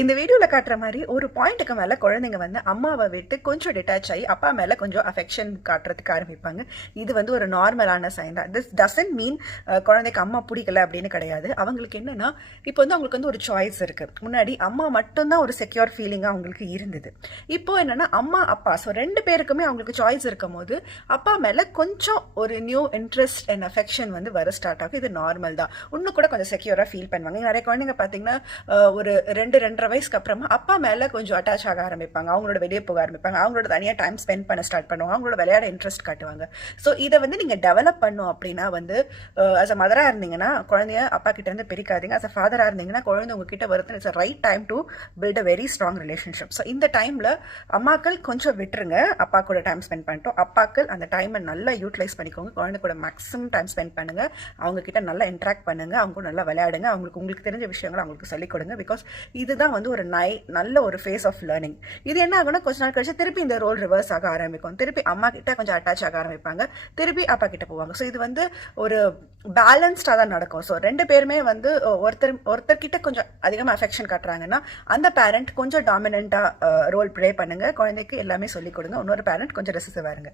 இந்த வீடியோல காட்டுற மாதிரி ஒரு பாயிண்ட்டுக்கு மேல குழந்தைங்க வந்து அம்மாவை விட்டு கொஞ்சம் டிட்டாச் ஆகி அப்பா மேல கொஞ்சம் அஃபெக்ஷன் காட்டுறதுக்கு ஆரம்பிப்பாங்க. இது வந்து ஒரு நார்மலான சைன் தான். திஸ் டசன்ட் மீன் குழந்தைக்கு அம்மா பிடிக்கல அப்படின்னு கிடையாது. அவங்களுக்கு என்னன்னா, இப்போ வந்து அவங்களுக்கு வந்து ஒரு சாய்ஸ் இருக்கு. முன்னாடி அம்மா மட்டும்தான் ஒரு செக்யூர் ஃபீலிங்கா அவங்களுக்கு இருந்தது. இப்போ என்னன்னா அம்மா அப்பா ஸோ ரெண்டு பேருக்குமே அவங்களுக்கு சாய்ஸ் இருக்கும் போது அப்பா மேல கொஞ்சம் ஒரு நியூ இன்ட்ரெஸ்ட் அண்ட் அஃபெக்ஷன் வந்து வர ஸ்டார்ட் ஆகும். இது நார்மல் தான். இன்னும் கூட கொஞ்சம் செக்யூரா ஃபீல் பண்ணுவாங்க. நிறைய குழந்தைங்க பார்த்தீங்கன்னா ஒரு 2-2.5 வயசுக்கு அப்புறமா அப்பா மேல கொஞ்சம் அட்டாச் ஆக ஆரம்பிப்பாங்க. அவங்களோட வெளியே போக ஆரம்பிப்பாங்க. அவங்களோட தனியாக டைம் ஸ்பெண்ட் பண்ண ஸ்டார்ட் பண்ணுவாங்க. அவங்களோட விளையாட இன்ட்ரெஸ்ட் காட்டுவாங்க. ஸோ இதை வந்து நீங்க டெவலப் பண்ணும் அப்படின்னா வந்து அஸ் அ மதரா இருந்தீங்கன்னா குழந்தைய அப்பா கிட்ட இருந்து பிரிக்காதீங்க. அஸ் அ ஃபாதரா இருந்தீங்கன்னா குழந்தை உங்ககிட்ட வருது. It's right time to build a very strong relationship. So இந்த டைம்ல அம்மாக்கள் கொஞ்சம் விட்டுருங்க. அப்பா கூட டைம் ஸ்பெண்ட் பண்ணிட்டோம். அப்பாக்கள் அந்த டைமை நல்லா யூட்டிலைஸ் பண்ணிக்கோங்க. குழந்தை கூட மேக்ஸிமம் டைம் ஸ்பெண்ட் பண்ணுங்க. அவங்க கிட்ட நல்லா இன்ட்ராக்ட் பண்ணுங்க. அவங்க கூட நல்லா விளையாடுங்க. உங்களுக்கு தெரிஞ்ச விஷயங்களை அவங்களுக்கு சொல்லிக் கொடுங்க. பிகாஸ் இதுதான் வந்து ஒரு நல்ல ஒரு ஃபேஸ் ஆஃப் லேர்னிங். இது என்ன ஆகும்னா கொஞ்ச நாள் கழிச்சு திருப்பி இந்த ரோல் ரிவர்ஸ் ஆக ஆரம்பிக்கும். திருப்பி அம்மா கிட்ட கொஞ்சம் அட்டாச் ஆக ஆரம்பிப்பாங்க. திருப்பி அப்பா கிட்ட போவாங்க. ஸோ இது வந்து ஒரு பேலன்ஸ்டாக தான் நடக்கும். ஸோ ரெண்டு பேருமே வந்து ஒருத்தர்கிட்ட கொஞ்சம் அதிகமாக அஃபெக்ஷன் காட்டுறாங்கன்னா அந்த பேரண்ட் கொஞ்சம் டாமினண்டா ரோல் ப்ளே பண்ணுங்க. குழந்தைக்கு எல்லாமே சொல்லிக் கொடுங்க. இன்னொரு பேரண்ட் கொஞ்சம் ரெசிசிவா இருங்க.